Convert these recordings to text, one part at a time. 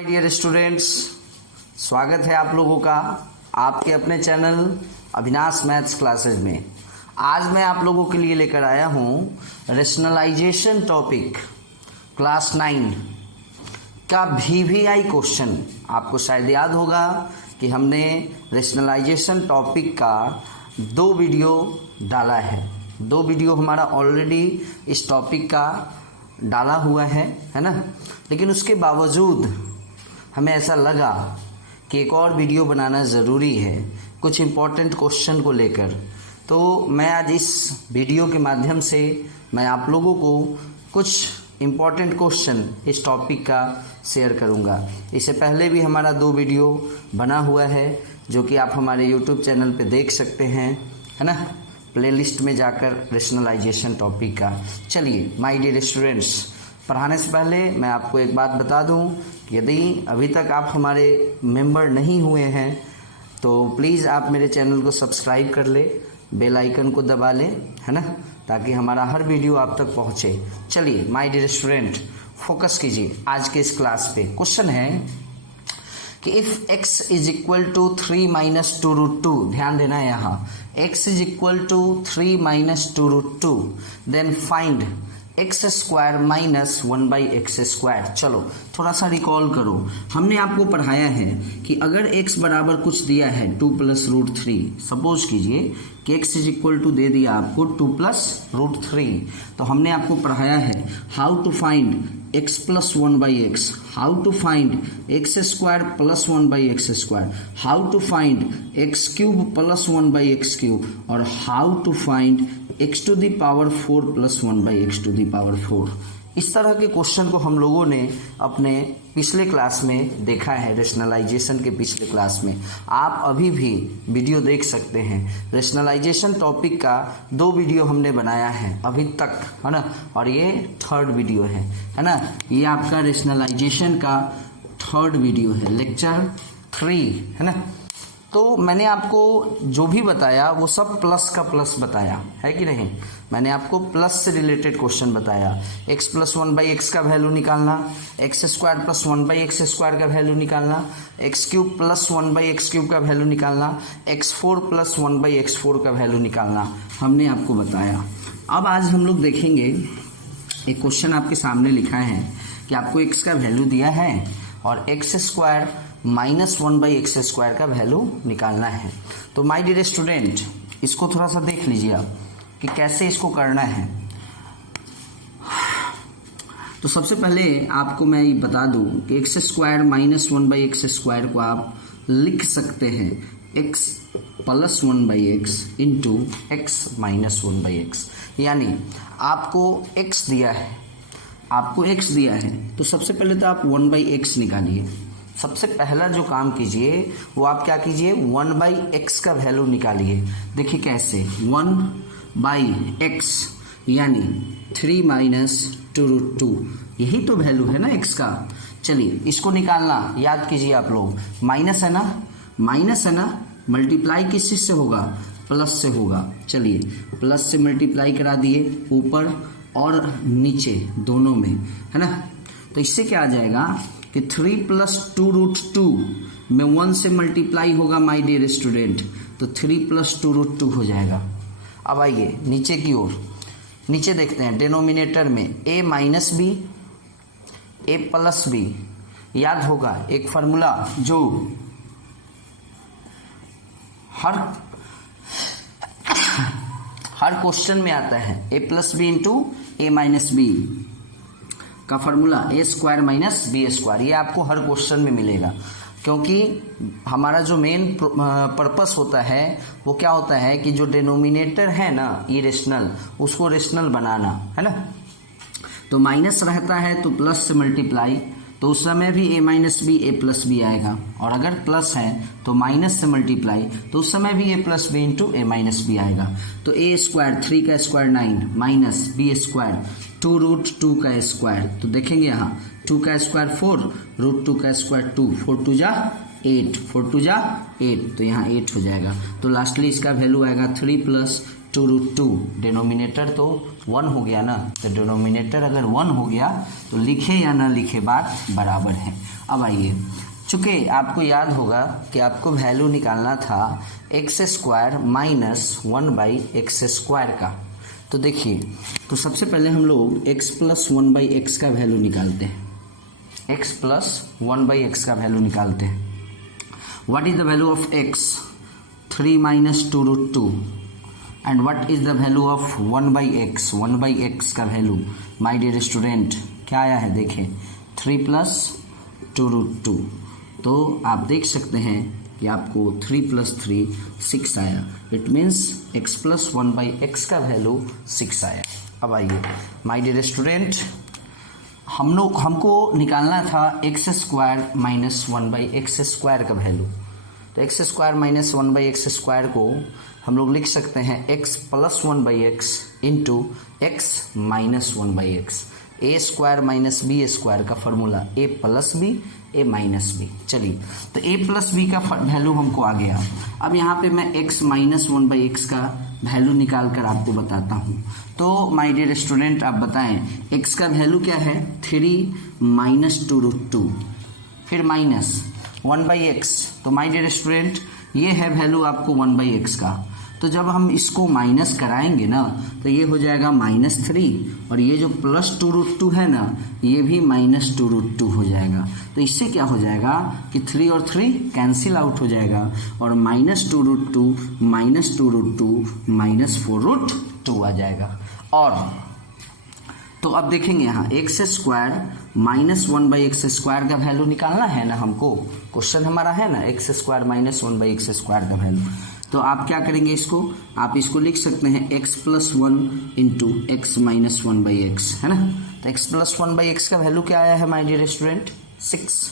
My dear students, स्वागत है आप लोगों का आपके अपने चैनल अविनाश मैथ्स क्लासेज में। आज मैं आप लोगों के लिए लेकर आया हूँ रेशनलाइजेशन टॉपिक क्लास 9 का VVI क्वेश्चन। आपको शायद याद होगा कि हमने रेशनलाइजेशन टॉपिक का 2 वीडियो डाला है। 2 वीडियो हमारा ऑलरेडी इस टॉपिक का डाला हुआ है ना। लेकिन उसके बावजूद हमें ऐसा लगा कि एक और वीडियो बनाना ज़रूरी है कुछ इम्पोर्टेंट क्वेश्चन को लेकर। तो मैं आज इस वीडियो के माध्यम से मैं आप लोगों को कुछ इम्पोर्टेंट क्वेश्चन इस टॉपिक का शेयर करूंगा। इससे पहले भी हमारा 2 वीडियो बना हुआ है जो कि आप हमारे यूट्यूब चैनल पे देख सकते हैं, है ना, प्लेलिस्ट में जाकर रेशनलाइजेशन टॉपिक का। चलिए माय डियर स्टूडेंट्स, पढ़ाने से पहले मैं आपको एक बात बता दूं कि यदि अभी तक आप हमारे मेंबर नहीं हुए हैं तो प्लीज़ आप मेरे चैनल को सब्सक्राइब कर ले, बेल आइकन को दबा लें, है ना, ताकि हमारा हर वीडियो आप तक पहुंचे। चलिए माय डियर स्टूडेंट, फोकस कीजिए आज के इस क्लास पे। क्वेश्चन है कि if x is equal to 3 minus 2 root 2, ध्यान देना है यहाँ, x is equal to 3 minus 2 root 2, then find x square minus 1 by x square. चलो थोड़ा सा रिकॉल करो, हमने आपको पढ़ाया है कि अगर x बराबर कुछ दिया है 2 प्लस रूट 3, सपोज कीजिए कि x इज इक्वल टू दे दिया आपको 2 प्लस रूट 3, तो हमने आपको पढ़ाया है how to find x plus 1 by X, how to find x square plus 1 by x square, how to find X cube plus 1 by X cube, और how to find x to the power 4 plus 1 by X to the power 4। इस तरह के question को हम लोगों ने अपने पिछले क्लास में देखा है, रेशनलाइजेशन के पिछले क्लास में। आप अभी भी वीडियो देख सकते हैं। रेशनलाइजेशन टॉपिक का 2 वीडियो हमने बनाया है अभी तक, है ना, और ये 3rd वीडियो है ना। ये आपका रेशनलाइजेशन का 3rd वीडियो है, लेक्चर 3, है ना। तो मैंने आपको जो भी बताया वो सब प्लस का प्लस बताया है कि नहीं। मैंने आपको प्लस से रिलेटेड क्वेश्चन बताया। x प्लस 1 बाई एक्स का वैल्यू निकालना, x square plus 1 by x square का वैल्यू निकालना, x cube plus 1 by X cube का वैल्यू निकालना, x4 प्लस 1 बाई x4 का वैल्यू निकालना, हमने आपको बताया। अब आज हम लोग देखेंगे एक क्वेश्चन आपके सामने लिखा है कि आपको x का वैल्यू दिया है और x square minus 1 by x square का वैल्यू निकालना है। तो माय डियर स्टूडेंट, इसको थोड़ा सा देख लीजिए आप कि कैसे इसको करना है। तो सबसे पहले आपको मैं ये बता दूं कि x square minus 1 by x square को आप लिख सकते हैं x plus 1 by x into x minus 1 by x. यानी आपको एक्स दिया है, आपको x दिया है, तो सबसे पहले तो आप 1 बाई एक्स निकालिए। सबसे पहला जो काम कीजिए वो आप क्या कीजिए, 1 बाई एक्स का वैल्यू निकालिए। देखिए कैसे, 1 बाई एक्स यानी 3 माइनस 2 रूट 2, यही तो वैल्यू है ना x का। चलिए इसको निकालना, याद कीजिए आप लोग, माइनस है ना, माइनस है ना, मल्टीप्लाई किस चीज से होगा, प्लस से होगा। चलिए प्लस से मल्टीप्लाई करा दिए ऊपर और नीचे दोनों में, है ना। तो इससे क्या आ जाएगा कि 3 प्लस 2 रूट 2 में 1 से मल्टीप्लाई होगा माय डियर स्टूडेंट, तो 3 प्लस 2 रूट 2 हो जाएगा। अब आइए नीचे की ओर, नीचे देखते हैं डिनोमिनेटर में a minus b, a plus b. याद होगा एक फार्मूला जो हर क्वेश्चन में आता है, a plus b into a minus b का formula a square minus b square. ये आपको हर क्वेश्चन में मिलेगा, क्योंकि हमारा जो मेन पर्पस होता है वो क्या होता है कि जो डिनोमिनेटर है ना इरेशनल, उसको रेशनल बनाना, है ना। तो माइनस रहता है तो प्लस से मल्टीप्लाई, तो उस समय भी a minus b a plus b आएगा, और अगर प्लस है तो माइनस से मल्टीप्लाई, तो उस समय भी a plus b into a minus b आएगा। तो a स्क्वायर 3 का square 9 minus b square 2 root 2 का स्क्वायर। तो देखेंगे यहाँ 2 का स्क्वायर 4 रूट 2 का स्क्वायर 2, 4 2 जा 8, 4 2 जा 8, तो यहाँ 8 हो जाएगा। तो लास्टली इसका वैल्यू आएगा 3 प्लस 2 रूट 2। डिनोमिनेटर तो 1 हो गया ना, तो डिनोमिनेटर अगर 1 हो गया तो लिखे या ना लिखे बात बराबर है। अब आइए, चूंकि आपको याद होगा कि आपको वैल्यू निकालना था एक्स स्क्वायर माइनस 1/x² का, तो देखिए, तो सबसे पहले हम लोग x प्लस 1/x का वैल्यू निकालते हैं। x प्लस 1/x का वैल्यू निकालते हैं। What is the value of x? 3 minus 2√2। And what is the value of 1/x? 1/x का वैल्यू माय डियर स्टूडेंट क्या आया है? देखें, 3 प्लस 2√2। तो आप देख सकते हैं कि आपको 3 प्लस 3 6 आया। It means x plus 1/x का वैल्यू 6 आया। अब आइए माय डियर स्टूडेंट, हमको निकालना था एक्स स्क्वायर माइनस 1/x² का वैल्यू। तो एक्स स्क्वायर माइनस 1/x² को हम लोग लिख सकते हैं x plus 1/x into x minus 1/x। A square minus b square का formula a plus b a minus b. चलिए, तो a प्लस बी का वैल्यू हमको आ गया। अब यहाँ पे मैं x माइनस 1/x का वैल्यू निकाल कर आपको बताता हूँ। तो माय डियर स्टूडेंट आप बताएं x का वैल्यू क्या है? 3 माइनस 2√2, फिर माइनस 1/x। तो माय डियर स्टूडेंट ये है वैल्यू आपको 1/x का। तो जब हम इसको माइनस कराएंगे ना तो ये हो जाएगा -3, और ये जो प्लस 2√2 है ना ये भी माइनस 2√2 हो जाएगा। तो इससे क्या हो जाएगा कि 3 और 3 कैंसिल आउट हो जाएगा, और -2√2 माइनस 2√2 माइनस 4√2 आ जाएगा। और तो अब देखेंगे यहाँ एक्स स्क्वायर माइनस 1/x² का वैल्यू निकालना है ना हमको। क्वेश्चन हमारा है ना एक्स स्क्वायर माइनस 1/x² का वैल्यू। तो आप क्या करेंगे, आप इसको लिख सकते हैं x plus 1 into x minus 1/x, है ना। तो x प्लस 1/x का वैल्यू क्या आया है माय डियर स्टूडेंट? 6।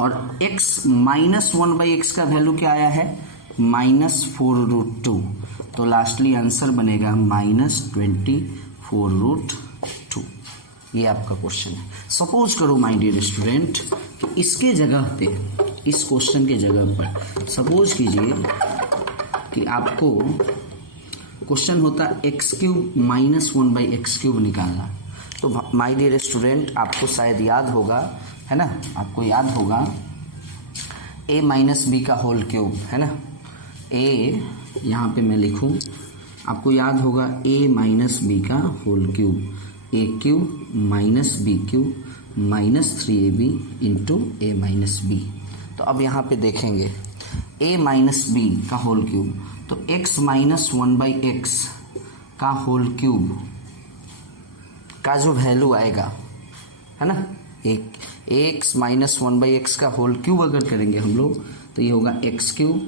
और x माइनस 1/x का वैल्यू क्या आया है? -4√2। तो लास्टली आंसर बनेगा -24√2। ये आपका क्वेश्चन है। सपोज करो माय डियर स्टूडेंट कि इसके जगह पे, इस क्वेश्चन के जगह पर सपोज कीजिए कि आपको क्वेश्चन होता x³ माइनस 1/x³ निकालना। तो माय डियर स्टूडेंट आपको शायद याद होगा, है ना, आपको याद होगा a माइनस बी का होल क्यूब, है ना। a यहाँ पे मैं लिखूँ, आपको याद होगा a माइनस बी का whole cube, a³ minus b³ minus 3ab into a minus b. तो अब यहाँ पे देखेंगे a माइनस बी का होल क्यूब, तो x माइनस 1/x का होल क्यूब का जो वैल्यू आएगा, है ना, x माइनस 1/x का होल क्यूब अगर करेंगे हम लोग तो ये होगा x³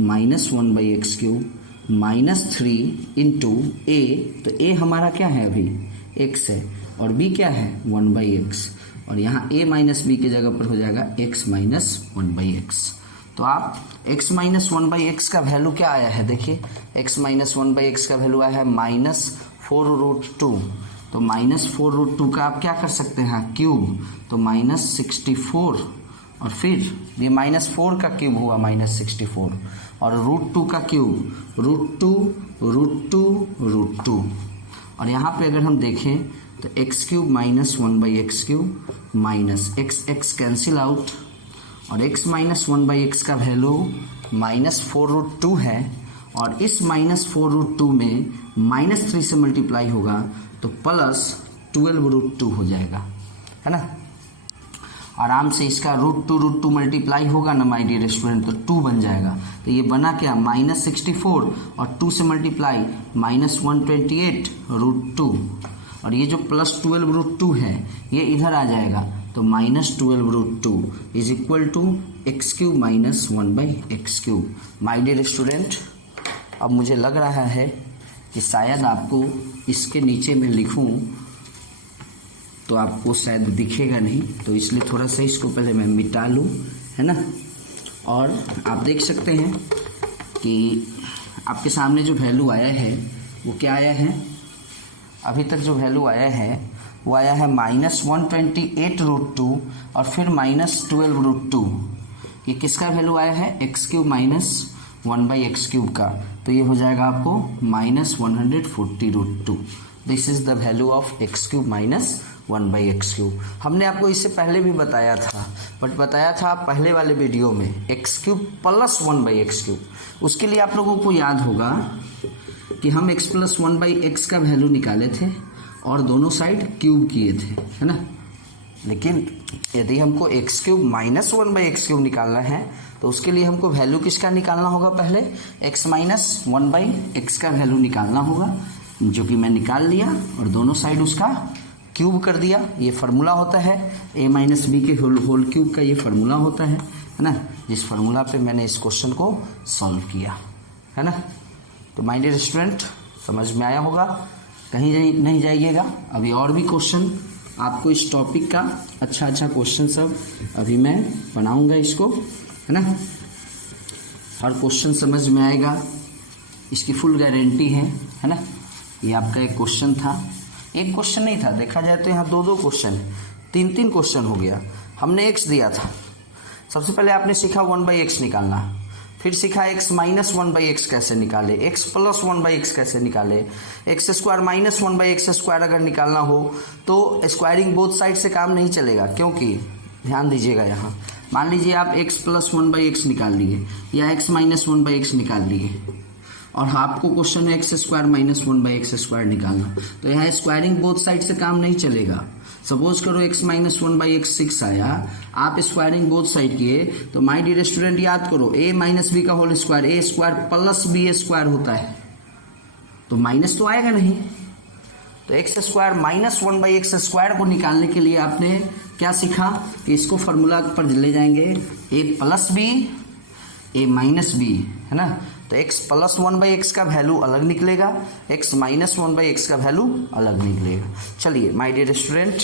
minus 1/x³ minus 3 into a। तो a हमारा क्या है अभी? x है, और b क्या है? 1/x, और यहाँ a माइनस बी की जगह पर हो जाएगा x माइनस 1/x। तो आप x माइनस 1/x का वैल्यू क्या आया है? देखिए x माइनस 1/x का वैल्यू आया है -4√2। तो -4√2 का आप क्या कर सकते हैं? क्यूब, तो -64, और फिर ये -4 का क्यूब हुआ -64, और √2 का क्यूब √2 और यहाँ पे अगर हम देखें तो x³ minus 1/x³ minus x cancel out, और x माइनस 1/x का वैल्यू -4√2 है, और इस -4√2 में -3 से मल्टीप्लाई होगा तो प्लस 12√2 हो जाएगा, है ना। आराम से इसका √2 मल्टीप्लाई होगा ना माय डियर स्टूडेंट, तो 2 बन जाएगा। तो ये बना क्या? -64 और 2 से मल्टीप्लाई -128√2, और ये जो प्लस 12√2 है ये इधर आ जाएगा, तो -12√2 is equal to x³ minus 1/x³। My dear student अब मुझे लग रहा है कि शायद आपको इसके नीचे में लिखूं तो आपको शायद दिखेगा नहीं, तो इसलिए थोड़ा सा इसको पहले मैं मिटा लूं, है ना। और आप देख सकते हैं कि आपके सामने जो वैल्यू आया है वो क्या आया है? अभी तक जो वैल्यू आया है वो आया है -128√2 और फिर -12√2। ये किसका वैल्यू आया है? x³ माइनस 1/x³ का। तो ये हो जाएगा आपको -140√2। This is the value of x³ minus 1/x³। हमने आपको इससे पहले भी बताया था, बट बताया था पहले वाले वीडियो में x³ प्लस 1/x³। उसके लिए आप लोगों को याद होगा कि हम x प्लस 1/x का वैल्यू निकाले थे और दोनों साइड क्यूब किए थे, है ना। लेकिन यदि हमको x³ माइनस 1/x³ निकालना है तो उसके लिए हमको वैल्यू किसका निकालना होगा, पहले x माइनस 1/x का वैल्यू निकालना होगा, जो कि मैं निकाल लिया और दोनों साइड उसका क्यूब कर दिया। ये फार्मूला होता है a माइनस बी के होल क्यूब का, ये फार्मूला होता है ना, जिस फार्मूला पे मैंने इस क्वेश्चन को सॉल्व किया, है ना। तो माय डियर स्टूडेंट, समझ में आया होगा, कहीं नहीं जाइएगा। अभी और भी क्वेश्चन आपको इस टॉपिक का अच्छा क्वेश्चन सब अभी मैं बनाऊंगा इसको, है ना। हर क्वेश्चन समझ में आएगा, इसकी फुल गारंटी है ना। ये आपका एक क्वेश्चन था, एक क्वेश्चन नहीं था, देखा जाए तो यहाँ दो क्वेश्चन है, तीन क्वेश्चन हो गया। हमने x दिया था, सबसे पहले आपने सीखा 1/x निकालना, फिर सीखा x माइनस 1/x कैसे निकाले, x प्लस 1/x कैसे निकाले, x² माइनस 1/x² अगर निकालना हो तो स्क्वायरिंग बोथ साइड से काम नहीं चलेगा, क्योंकि ध्यान दीजिएगा यहाँ मान लीजिए आप x प्लस 1/x निकाल लिए या x माइनस 1/x निकाल लिए और आपको क्वेश्चन है x² माइनस 1/x² निकालना, तो यहाँ स्क्वायरिंग बोथ साइड से काम नहीं चलेगा। सपोज करो x माइनस 1/x 6 आया, आप स्क्वायरिंग बोथ साइड किए, तो माय डियर स्टूडेंट याद करो a माइनस बी का whole square a² plus b² होता है, तो माइनस तो आएगा नहीं। तो x² माइनस 1/x² को निकालने के लिए आपने क्या सीखा कि इसको फॉर्मूला पर ले जाएंगे, a plus b a minus b, है ना। तो x प्लस 1/x का वैल्यू अलग निकलेगा, x माइनस 1/x का वैल्यू अलग निकलेगा। चलिए माय डियर स्टूडेंट,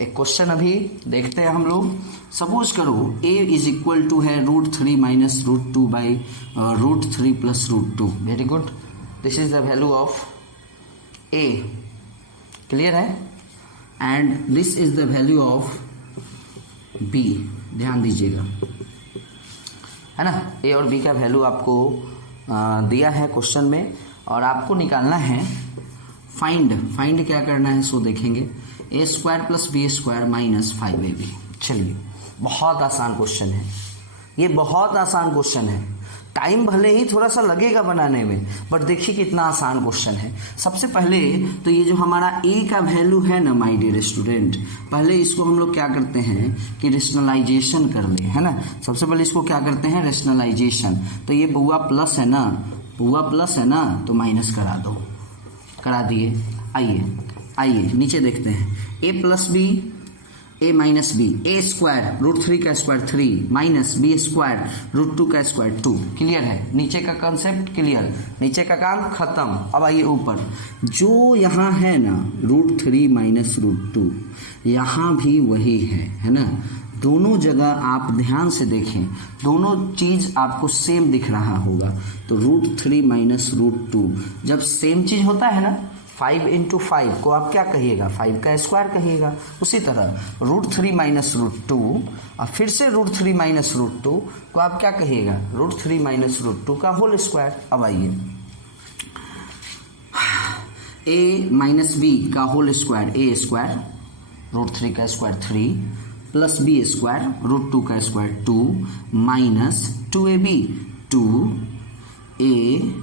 एक क्वेश्चन अभी देखते हैं हम लोग। सपोज करो a इज इक्वल टू है √3 minus √2 by √3 plus √2। Very good, this is the value of a, clear है, and this is the value of b। ध्यान दीजिएगा, है ना। a और b का वैल्यू आपको दिया है क्वेश्चन में और आपको निकालना है फाइंड क्या करना है, सो देखेंगे a² plus b² minus 5ab। चलिए, बहुत आसान क्वेश्चन है ये, बहुत आसान क्वेश्चन है। टाइम भले ही थोड़ा सा लगेगा बनाने में, बट देखिए कितना आसान क्वेश्चन है। सबसे पहले तो ये जो हमारा a का वैल्यू है ना माय डियर स्टूडेंट, पहले इसको हम लोग क्या करते हैं कि रेशनलाइजेशन कर ले, है ना। सबसे पहले इसको क्या करते हैं, रेशनलाइजेशन। तो ये बुआ प्लस है ना, तो माइनस करा दिए। आइए नीचे देखते हैं, a plus b a minus b, a² √3 का स्क्वायर 3 माइनस b² √2 का स्क्वायर 2। क्लियर है, नीचे का कंसेप्ट क्लियर, नीचे का काम खत्म। अब आइए ऊपर, जो यहाँ है ना √3 माइनस √2, यहाँ भी वही है ना। दोनों जगह आप ध्यान से देखें, दोनों चीज आपको सेम दिख रहा होगा। तो √3 माइनस √2 जब सेम चीज होता है ना, 5 × 5 को आप क्या कहिएगा, 5 का स्क्वायर कहिएगा। उसी तरह √3 माइनस √2 और फिर से √3 माइनस √2 को आप क्या कहिएगा, √3 माइनस √2 का होल स्क्वायर। अब आइए, a माइनस बी का होल स्क्वायर a² √3 का स्क्वायर 3 प्लस b² √2 का स्क्वायर 2 माइनस 2ab 2ab।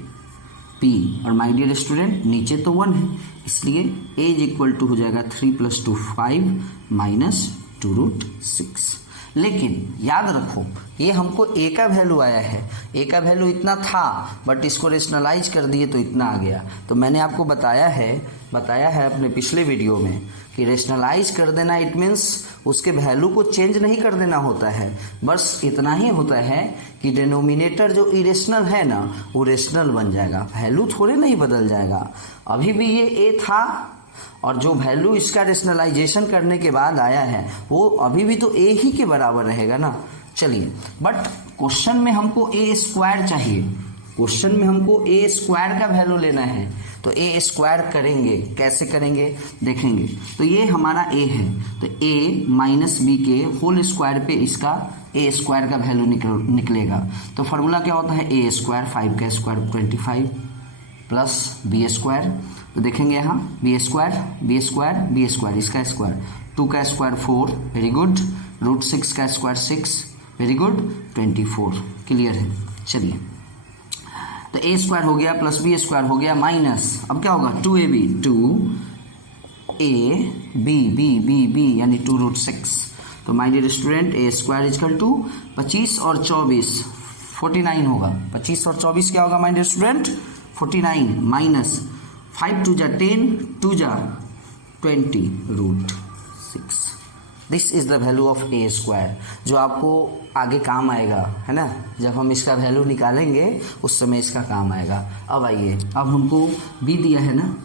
और माय डियर स्टूडेंट नीचे तो 1 है, इसलिए a इज इक्वल टू हो जाएगा 3 + 2 5 माइनस 2√6। लेकिन याद रखो ये हमको a का वैल्यू आया है, a का वैल्यू इतना था, बट इसको रेशनलाइज कर दिए तो इतना आ गया। तो मैंने आपको बताया है अपने पिछले वीडियो में कि रेशनलाइज कर देना इट मीन्स उसके वैल्यू को चेंज नहीं कर देना होता है, बस इतना ही होता है कि डिनोमिनेटर जो इरेशनल है ना वो रेशनल बन जाएगा, वैल्यू थोड़े नहीं बदल जाएगा। अभी भी ये a था और जो वैल्यू इसका रेशनलाइजेशन करने के बाद आया है वो अभी भी तो a ही के बराबर रहेगा ना। चलिए, बट क्वेश्चन में हमको a² चाहिए, क्वेश्चन में हमको a² का वैल्यू लेना है, तो a² करेंगे, कैसे करेंगे देखेंगे। तो ये हमारा a है, तो a माइनस बी के होल स्क्वायर पे इसका a² का वैल्यू निकलेगा। तो फार्मूला क्या होता है, a² 5 का स्क्वायर 25 प्लस b² तो देखेंगे यहाँ b square b square b square, इसका स्क्वायर 2 का स्क्वायर 4, वेरी गुड, रूट 6 का स्क्वायर 6, वेरी गुड, 24, क्लियर है। चलिए तो ए स्क्वायर हो गया प्लस बी स्क्वायर हो गया माइनस, अब क्या होगा 2ab 2ab यानी 2 रूट 6। तो my dear student a square is equal to 25 और 24 49 होगा, 25 और 24 क्या होगा माय डियर स्टूडेंट 49 माइनस 5 2 जा 10 2 जा 20 root 6। This is the value of a square, जो आपको आगे काम आएगा, है ना, जब हम इसका वैल्यू निकालेंगे उस समय इसका काम आएगा। अब आइए, अब हमको बी दिया है ना,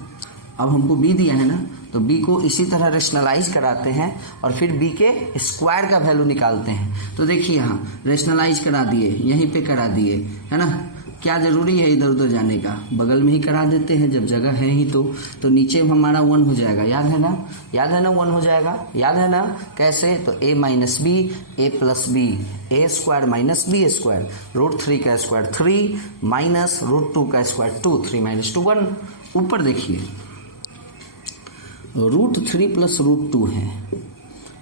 अब हमको बी दिया है ना, तो बी को इसी तरह रेशनलाइज कराते हैं और फिर बी के स्क्वायर का वैल्यू निकालते हैं। तो देखिए यहाँ रेशनलाइज करा दिए, यहीं पे करा दिए, है ना, क्या जरूरी है इधर उधर जाने का, बगल में ही करा देते हैं जब जगह है ही तो नीचे हमारा 1 हो जाएगा, याद है ना 1 हो जाएगा, याद है ना कैसे, तो a minus b a plus b, a square minus b square, root 3 का स्क्वायर 3 माइनस रूट 2 का स्क्वायर 2, 3 माइनस 2 1। ऊपर देखिए रूट 3 प्लस रूट 2 है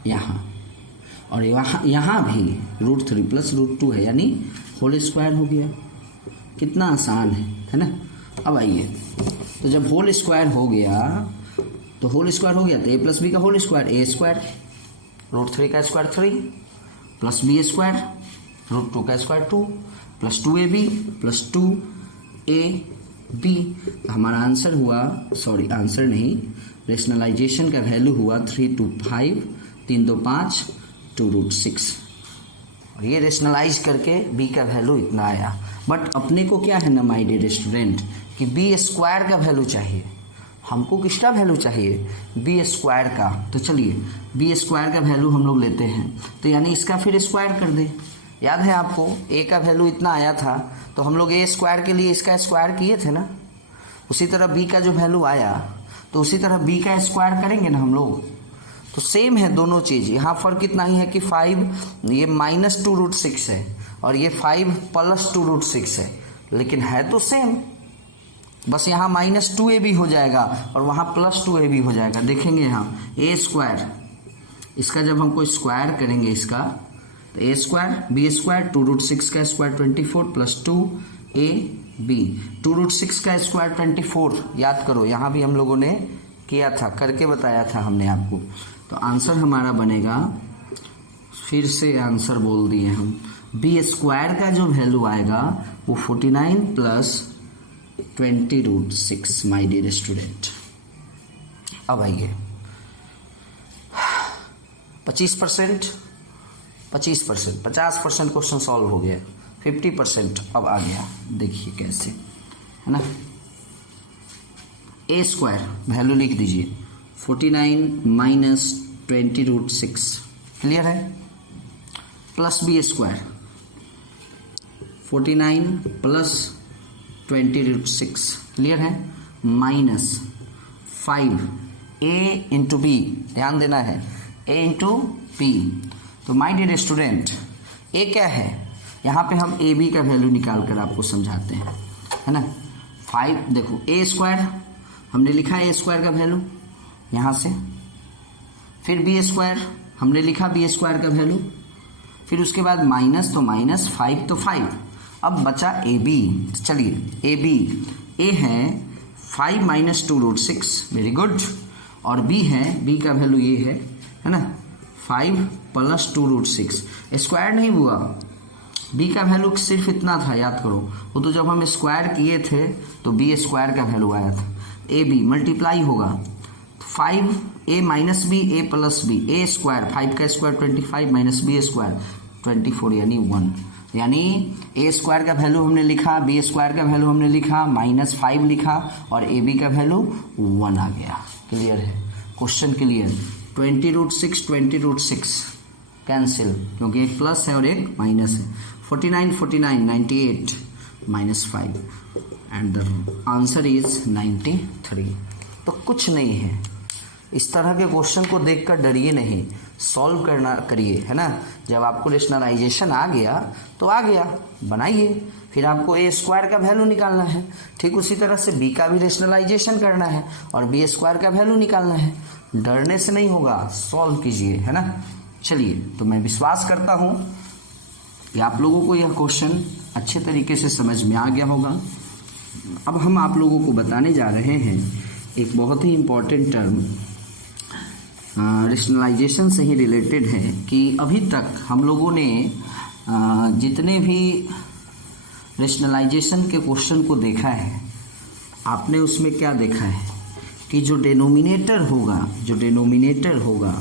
यहाँ, और यहाँ भी रूट 3 प्लस रूट 2 है, यानी होल स्क्वायर हो गया। कितना आसान है ना। अब आइए, तो जब होल स्क्वायर हो गया तो ए प्लस बी का whole square a square, root 3 का square 3 plus b square, root 2 का square 2 plus 2ab plus 2ab। हमारा आंसर हुआ, सॉरी आंसर नहीं, रेशनलाइजेशन का वैल्यू हुआ 3 2 5 3 2 5 2 रूट 6, और ये रेशनलाइज करके बी का वैल्यू इतना आया। बट अपने को क्या है ना माय डियर स्टूडेंट कि बी स्क्वायर का वैल्यू चाहिए, हमको किसका वैल्यू चाहिए बी स्क्वायर का। तो चलिए बी स्क्वायर का वैल्यू हम लोग लेते हैं, तो यानी इसका फिर स्क्वायर कर दे। याद है आपको ए का वैल्यू इतना आया था, तो हम लोग ए स्क्वायर के लिए इसका स्क्वायर किए थे ना, उसी तरह बी का जो वैल्यू आया तो उसी तरह बी का स्क्वायर करेंगे ना हम लोग। तो सेम है दोनों चीज, यहाँ फर्क इतना ही है कि 5 ये माइनस 2 रूट 6 है और ये 5 प्लस 2 रूट 6 है, लेकिन है तो सेम, बस यहाँ माइनस 2ab हो जाएगा और वहाँ प्लस 2ab हो जाएगा। देखेंगे यहाँ ए स्क्वायर, इसका जब हमको स्क्वायर करेंगे इसका, तो ए स्क्वायर बी स्क्वायर 2 रूट 6 का स्क्वायर 24 प्लस 2ab, 2 रूट 6 का स्क्वायर 24, याद करो यहाँ भी हम लोगों ने किया था, करके बताया था हमने आपको। तो आंसर हमारा बनेगा, फिर से आंसर बोल दिए हम, बी स्क्वायर का जो वैल्यू आएगा वो 49 plus 20 root 6 my dear student. अब आइए 25%, 50% क्वेश्चन सॉल्व हो गया, 50% अब आ गया, देखिए कैसे, है ना। ए स्क्वायर वैल्यू लिख दीजिए 49 माइनस 20 रूट 6, क्लियर है, plus b square 49 plus 20 root 6, clear है, माइनस 5 ए इंटू बी, ध्यान देना है ए इंटू बी। तो माय डियर स्टूडेंट ए क्या है, यहाँ पे हम ए बी का वैल्यू निकाल कर आपको समझाते हैं, है ना। 5 देखो ए स्क्वायर हमने लिखा ए स्क्वायर का वैल्यू यहाँ से, फिर बी स्क्वायर हमने लिखा बी स्क्वायर का वैल्यू, फिर उसके बाद माइनस, तो माइनस 5 तो 5, अब बचा ए बी। चलिए ए बी, ए है 5 माइनस 2 रूट 6, वेरी गुड, और बी है, बी का वैल्यू ये है ना 5 प्लस 2 रूट 6, स्क्वायर नहीं हुआ, बी का वैल्यू सिर्फ इतना था, याद करो, वो तो जब हम स्क्वायर किए थे तो बी स्क्वायर का वैल्यू आया था। ए बी मल्टीप्लाई होगा 5 ए minus b a plus b, a square 5 का स्क्वायर 25 माइनस बी स्क्वायर 24 यानी 1, यानी ए स्क्वायर का वैल्यू हमने लिखा, बी स्क्वायर का वैल्यू हमने लिखा, माइनस 5 लिखा और ए बी का वैल्यू 1 आ गया। क्लियर है, क्वेश्चन क्लियर। 20 रूट 6 कैंसिल, क्योंकि एक प्लस है और एक माइनस है। 49 98 minus 5 and the answer is 93। तो कुछ नहीं है, इस तरह के क्वेश्चन को देखकर डरिए नहीं, सॉल्व करना करिए, है ना। जब आपको रेशनलाइजेशन आ गया तो आ गया, बनाइए। फिर आपको ए स्क्वायर का वैल्यू निकालना है, ठीक उसी तरह से बी का भी रेशनलाइजेशन करना है और बी स्क्वायर का वैल्यू निकालना है। डरने से नहीं होगा, सॉल्व कीजिए, है ना। चलिए, तो मैं विश्वास करता हूँ कि आप लोगों को यह क्वेश्चन अच्छे तरीके से समझ में आ गया होगा। अब हम आप लोगों को बताने जा रहे हैं एक बहुत ही इम्पोर्टेंट टर्म, रेशनलाइजेशन से ही रिलेटेड है, कि अभी तक हम लोगों ने जितने भी रेशनलाइजेशन के क्वेश्चन को देखा है, आपने उसमें क्या देखा है कि जो डिनोमिनेटर होगा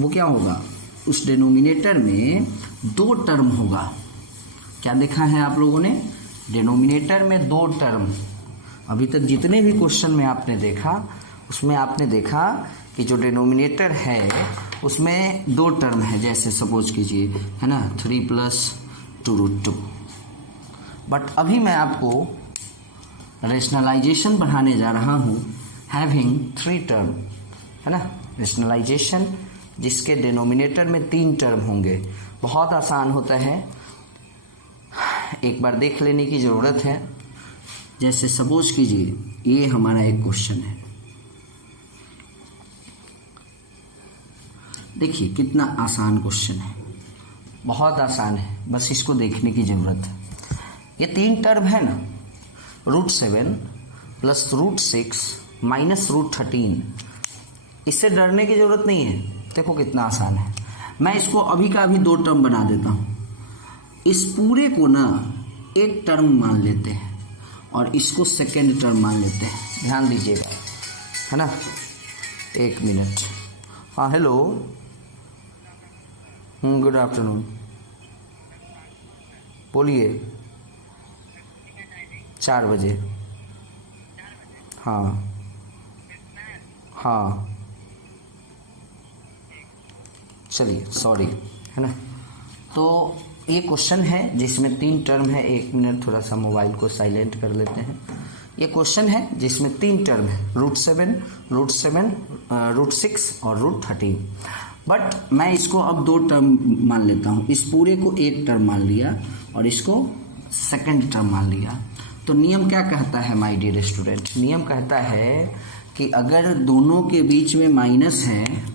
वो क्या होगा, उस डिनोमिनेटर में 2 टर्म होगा। क्या देखा है आप लोगों ने, डिनोमिनेटर में 2 टर्म। अभी तक जितने भी क्वेश्चन में आपने देखा उसमें आपने देखा कि जो डिनोमिनेटर है उसमें 2 टर्म है, जैसे सपोज कीजिए, है ना, 3 + 2√2। बट अभी मैं आपको रेशनलाइजेशन बढ़ाने जा रहा हूँ हैविंग 3 टर्म, है ना। रेशनलाइजेशन जिसके डिनोमिनेटर में 3 टर्म होंगे, बहुत आसान होता है, एक बार देख लेने की ज़रूरत है। जैसे सपोज कीजिए ये हमारा एक क्वेश्चन है, देखिए कितना आसान क्वेश्चन है, बहुत आसान है, बस इसको देखने की ज़रूरत है। ये 3 टर्म है ना, √7 + √6 - √13, इससे डरने की ज़रूरत नहीं है। देखो कितना आसान है। मैं इसको अभी का अभी 2 टर्म बना देता हूँ। इस पूरे को ना एक टर्म मान लेते हैं और इसको सेकेंड टर्म मान लेते हैं, ध्यान दीजिएगा, है ना। 1 मिनट। हाँ, हेलो, गुड आफ्टरनून, बोलिए। 4 बजे। हाँ हाँ, चलिए, सॉरी, है ना। तो ये क्वेश्चन है जिसमें 3 टर्म है। 1 मिनट, थोड़ा सा मोबाइल को साइलेंट कर लेते हैं। ये क्वेश्चन है जिसमें 3 टर्म है, √7, √6 और √13। बट मैं इसको अब 2 टर्म मान लेता हूँ। इस पूरे को एक टर्म मान लिया और इसको सेकंड टर्म मान लिया। तो नियम क्या कहता है माय डियर स्टूडेंट, नियम कहता है कि अगर दोनों के बीच में माइनस है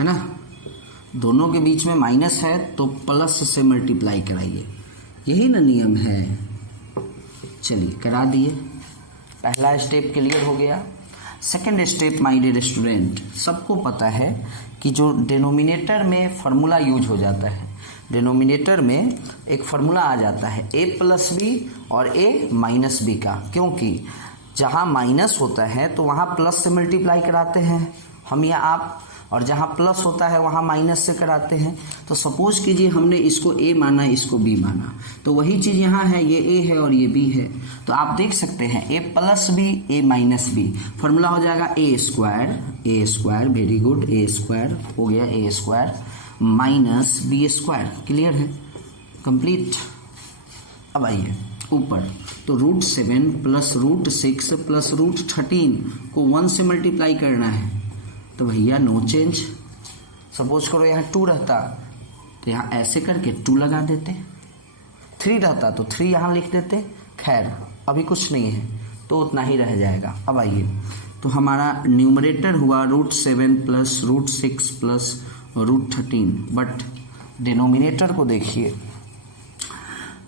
ना, दोनों के बीच में माइनस है तो प्लस से मल्टीप्लाई कराइए, यही ना नियम है। चलिए, करा दिए, पहला स्टेप क्लियर हो गया। Second step my dear student, सबको पता है कि जो डिनोमिनेटर में फार्मूला यूज हो जाता है, डिनोमिनेटर में एक फार्मूला आ जाता है a + b और a - b का, क्योंकि जहाँ माइनस होता है तो वहाँ प्लस से मल्टीप्लाई कराते हैं हम या आप, और जहाँ प्लस होता है वहाँ माइनस से कराते हैं। तो सपोज कीजिए हमने इसको a माना, इसको b माना, तो वही चीज़ यहाँ है, ये a है और ये b है। तो आप देख सकते हैं a + b, a - b, formula हो जाएगा a square, very good, a square हो गया, a square - b square. Clear है, कंप्लीट। अब आइए ऊपर, तो √7 + √6 + √13 को 1 से मल्टीप्लाई करना है, तो भैया नो चेंज। सपोज करो यहाँ 2 रहता तो यहाँ ऐसे करके 2 लगा देते, 3 रहता तो 3 यहाँ लिख देते। खैर अभी कुछ नहीं है तो उतना ही रह जाएगा। अब आइए, तो हमारा न्यूमरेटर हुआ √7 + √6 + √13, बट डिनोमिनेटर को देखिए,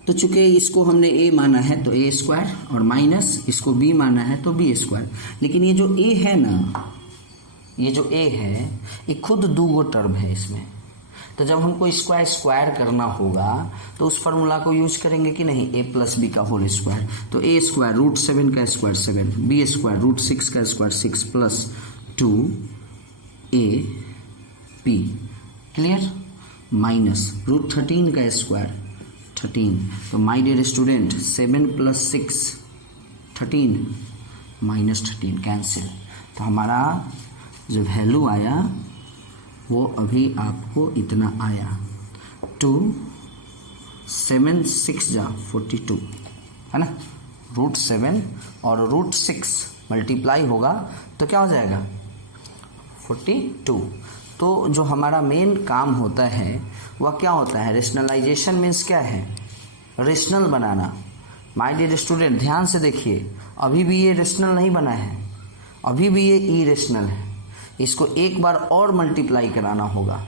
तो चूंकि इसको हमने a माना है तो a स्क्वायर और माइनस इसको b माना है तो b स्क्वायर। लेकिन ये जो a है ना, ये जो a है ये खुद 2 टर्म है इसमें, तो जब हमको इसको स्क्वायर करना होगा तो उस फार्मूला को यूज करेंगे कि नहीं, a + b का होल स्क्वायर। तो a स्क्वायर √7 का स्क्वायर 7, b स्क्वायर √6 का स्क्वायर 6 + 2ab, क्लियर, माइनस √13 का स्क्वायर 13। तो माय डियर स्टूडेंट 7 + 6 13 -13 कैंसिल। तो हमारा जो वैल्यू आया वो अभी आपको इतना आया, 2 7 6 जा 42, है ना। √7 और √6 मल्टीप्लाई होगा तो क्या हो जाएगा, 42। तो जो हमारा मेन काम होता है वह क्या होता है, रेशनलाइजेशन मीन्स क्या है, रेशनल बनाना। माय डियर स्टूडेंट ध्यान से देखिए, अभी भी ये रेशनल नहीं बना है, अभी भी ये इरेशनल है। इसको एक बार और मल्टीप्लाई कराना होगा,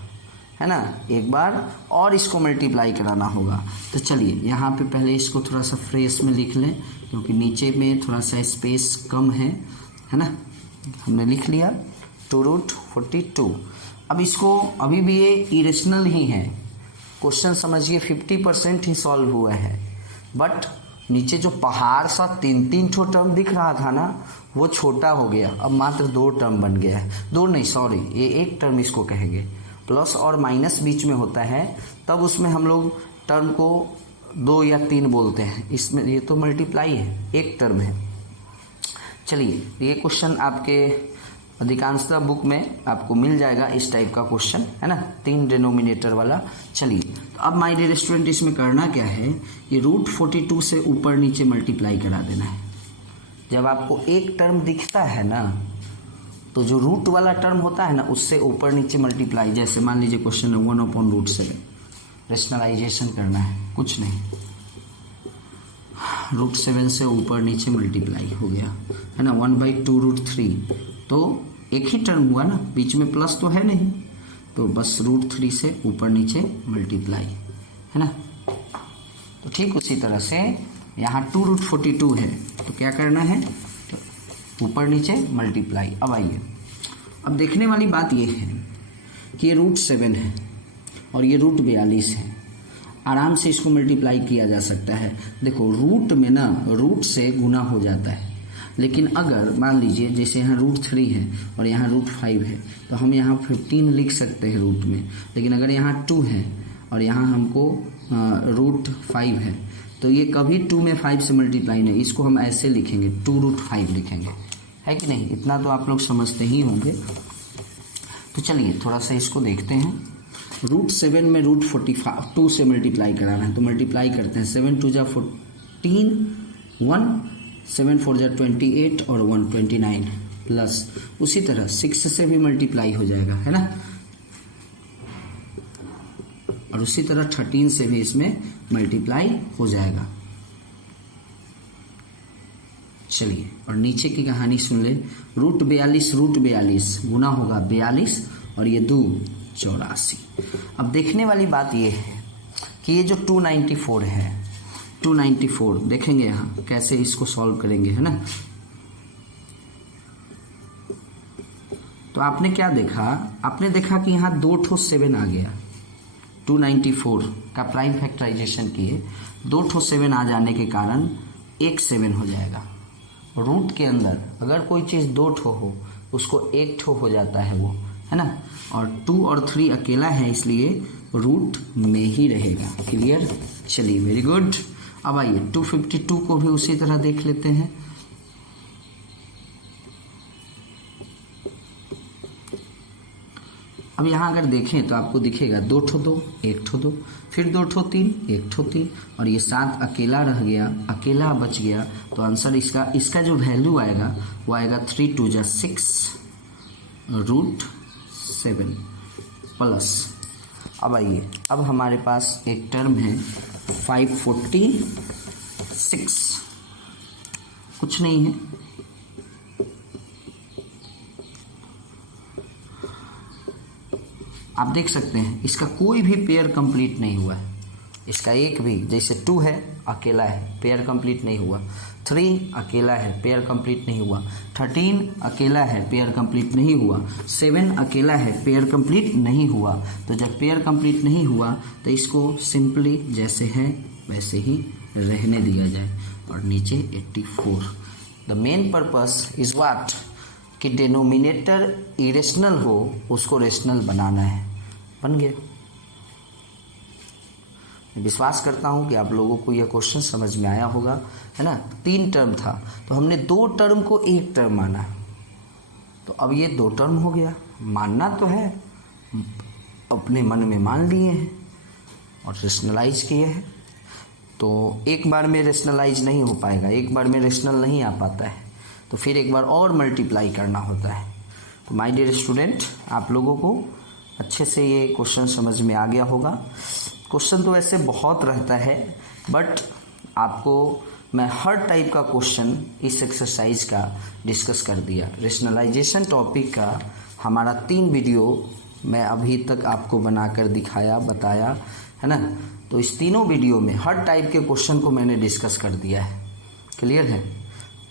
है ना, एक बार और इसको मल्टीप्लाई कराना होगा। तो चलिए यहाँ पे पहले इसको थोड़ा सा फ्रेश में लिख लें, क्योंकि नीचे में थोड़ा सा स्पेस कम है ना। हमने लिख लिया 2√42। अब इसको अभी भी ये इरेशनल ही है, क्वेश्चन समझिए 50% ही सॉल्व हुआ है, बट नीचे जो पहाड़ सा 3 ठो टर्म दिख रहा था ना, वो छोटा हो गया, अब मात्र 2 टर्म बन गया है। 2 नहीं, सॉरी, ये 1 टर्म इसको कहेंगे। प्लस और माइनस बीच में होता है, तब उसमें हम लोग टर्म को 2 या 3 बोलते हैं। इसमें ये तो मल्टीप्लाई है, 1 टर्म है। चलिए, ये क्वेश्चन आपके अधिकांशतः बुक में आपको मिल जाएगा, इस टाइप का क्वेश्चन, है ना, 3 डिनोमिनेटर वाला। चलिए, तो अब माय डियर स्टूडेंट इसमें करना क्या है, ये √42 से ऊपर नीचे मल्टीप्लाई करा देना है। जब आपको एक टर्म दिखता है ना, तो जो रूट वाला टर्म होता है ना, उससे ऊपर नीचे मल्टीप्लाई। जैसे मान लीजिए क्वेश्चन है 1/√7, रेशनलाइजेशन करना है, कुछ नहीं, √7 से ऊपर नीचे मल्टीप्लाई हो गया, है ना। 1/2√3, तो एक ही टर्म हुआ ना, बीच में प्लस तो है नहीं, तो बस √3 से ऊपर नीचे मल्टीप्लाई, है ना। तो ठीक उसी तरह से यहाँ 2√42 है, तो क्या करना है, तो ऊपर नीचे मल्टीप्लाई। अब आइए, अब देखने वाली बात ये है कि ये √7 है और ये √42 है, आराम से इसको मल्टीप्लाई किया जा सकता है। देखो, रूट में ना रूट से गुना हो जाता है, लेकिन अगर मान लीजिए जैसे यहाँ √3 है और यहाँ √5 है, तो हम यहाँ 15 लिख सकते हैं रूट में। लेकिन अगर यहाँ 2 है और यहाँ हमको √5 है, तो ये कभी 2 में 5 से मल्टीप्लाई नहीं, इसको हम ऐसे लिखेंगे, 2√5 लिखेंगे, है कि नहीं। इतना तो आप लोग समझते ही होंगे। तो चलिए थोड़ा सा इसको देखते हैं। √7 में √42 से मल्टीप्लाई कराना है, तो मल्टीप्लाई करते हैं। 7 2 जा 14, 1 7 4 जा 28 और 1 29, प्लस उसी तरह 6 से भी मल्टीप्लाई हो जाएगा, है ना। और उसी तरह 13 से भी इसमें मल्टीप्लाई हो जाएगा। चलिए, और नीचे की कहानी सुन ले। √42 गुना होगा 42 और ये 2 84। अब देखने वाली बात ये है कि ये जो 294 है, 294 देखेंगे यहाँ कैसे इसको सॉल्व करेंगे, है ना। तो आपने क्या देखा, आपने देखा कि यहाँ 2 ठो 7 आ गया। 294 का प्राइम फैक्टराइजेशन किए, 2 ठो 7 आ जाने के कारण एक 7 हो जाएगा। रूट के अंदर अगर कोई चीज़ 2 ठो हो, उसको 1 ठो हो जाता है वो, है ना। और 2 और 3 अकेला है, इसलिए रूट में ही रहेगा। क्लियर, चलिए, वेरी गुड। अब आइए 252 को भी उसी तरह देख लेते हैं। अब यहाँ अगर देखें तो आपको दिखेगा 2 ठो 2, 1 ठो 2, फिर 2 ठो 3, 1 ठो 3, और ये 7 अकेला रह गया, अकेला बच गया। तो आंसर इसका जो वैल्यू आएगा वो आएगा 3 2 जा 6 √7 प्लस। अब आइए, अब हमारे पास एक टर्म है 546, कुछ नहीं है, आप देख सकते हैं इसका कोई भी पेयर कंप्लीट नहीं हुआ है। इसका एक भी, जैसे 2 है अकेला है, पेयर कंप्लीट नहीं हुआ। 3 अकेला है, पेयर कंप्लीट नहीं हुआ। 13 अकेला है, पेयर कंप्लीट नहीं हुआ। 7 अकेला है, पेयर कंप्लीट नहीं हुआ। तो जब पेयर कंप्लीट नहीं हुआ तो इसको सिंपली जैसे है वैसे ही रहने दिया जाए, और नीचे 84। The main purpose is what, कि डिनोमिनेटर इरेशनल हो उसको रेशनल बनाना है। बन गया। विश्वास करता हूँ कि आप लोगों को यह क्वेश्चन समझ में आया होगा, है ना। 3 टर्म था, तो हमने 2 टर्म को 1 टर्म माना, तो अब ये 2 टर्म हो गया। मानना तो है, अपने मन में मान लिए हैं और रेशनलाइज किए हैं। तो एक बार में रेशनलाइज नहीं हो पाएगा, एक बार में रेशनल नहीं आ पाता है, तो फिर एक बार और मल्टीप्लाई करना होता है। तो माय डियर स्टूडेंट, आप लोगों को अच्छे से ये क्वेश्चन समझ में आ गया होगा। क्वेश्चन तो वैसे बहुत रहता है, बट आपको मैं हर टाइप का क्वेश्चन इस एक्सरसाइज का डिस्कस कर दिया। रेशनलाइजेशन टॉपिक का हमारा 3 वीडियो मैं अभी तक आपको बनाकर दिखाया, बताया, है ना। तो इस तीनों वीडियो में हर टाइप के क्वेश्चन को मैंने डिस्कस कर दिया है। क्लियर है?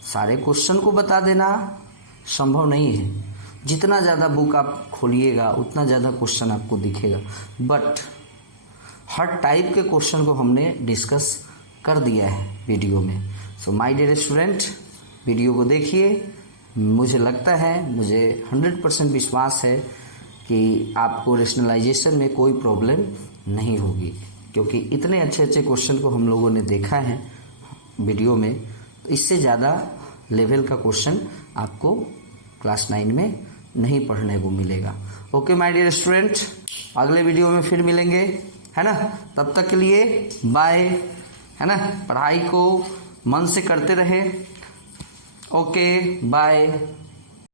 सारे क्वेश्चन को बता देना संभव नहीं है। जितना ज़्यादा बुक आप खोलिएगा उतना ज़्यादा क्वेश्चन आपको दिखेगा, बट हर टाइप के क्वेश्चन को हमने डिस्कस कर दिया है वीडियो में। So my dear student, video को देखिए। मुझे लगता है, मुझे 100% विश्वास है कि आपको रेशनलाइजेशन में कोई प्रॉब्लम नहीं होगी, क्योंकि इतने अच्छे अच्छे क्वेश्चन को हम लोगों ने देखा है वीडियो में। तो इससे ज़्यादा लेवल का क्वेश्चन आपको क्लास 9 में नहीं पढ़ने को मिलेगा। ओके माय डियर स्टूडेंट, अगले वीडियो में फिर मिलेंगे, है ना। तब तक के लिए बाय, है ना। पढ़ाई को मन से करते रहे। Okay bye.